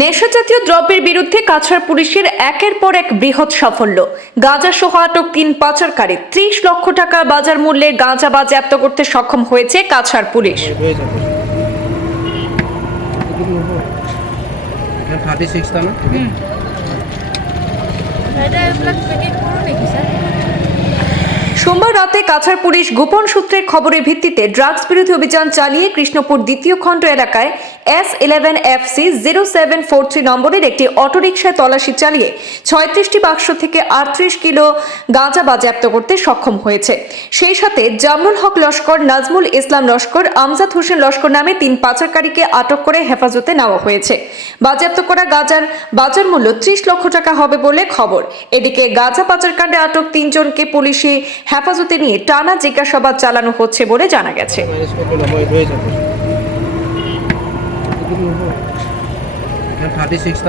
নেশাজাতীয় দ্রব্যের বিরুদ্ধে কাছাড় পুলিশের একের পর এক বৃহৎ সাফল্য। গাঁজা সহ আটক তিন পাচারকারী। ত্রিশ লক্ষ টাকা বাজার মূল্যের গাঁজা বাজেয়াপ্ত করতে সক্ষম হয়েছে কাছাড় পুলিশ। থার্টি সিক্স সোমবার রাতে কাছাড় পুলিশ গোপন সূত্রের খবরের ভিত্তিতে ড্রাগস বিরোধী অভিযান চালিয়ে কৃষ্ণপুর দ্বিতীয় খণ্ড এলাকায় S eleven F C zero seven four three নম্বরের একটি অটোরিকশায় তল্লাশি চালিয়ে ছয়ত্রিশটি বাক্স থেকে আটত্রিশ কিলো গাঁজা বাজেয়াপ্ত করতে সক্ষম হয়েছে। সেই সাথে জামরুল হক লস্কর, নাজমুল ইসলাম লস্কর, আমজাদ হোসেন লস্কর নামে তিন পাচারকারীকে আটক করে হেফাজতে নেওয়া হয়েছে। বাজেয়াপ্ত করা গাঁজার বাজার মূল্য ত্রিশ লক্ষ টাকা হবে বলে খবর। এদিকে গাঁজা পাচারকাণ্ডে আটক তিনজনকে পুলিশে হেফাজতে নিয়ে টানা জিজ্ঞাসাবাদ চালানো হচ্ছে বলে জানা গেছে। Thirty six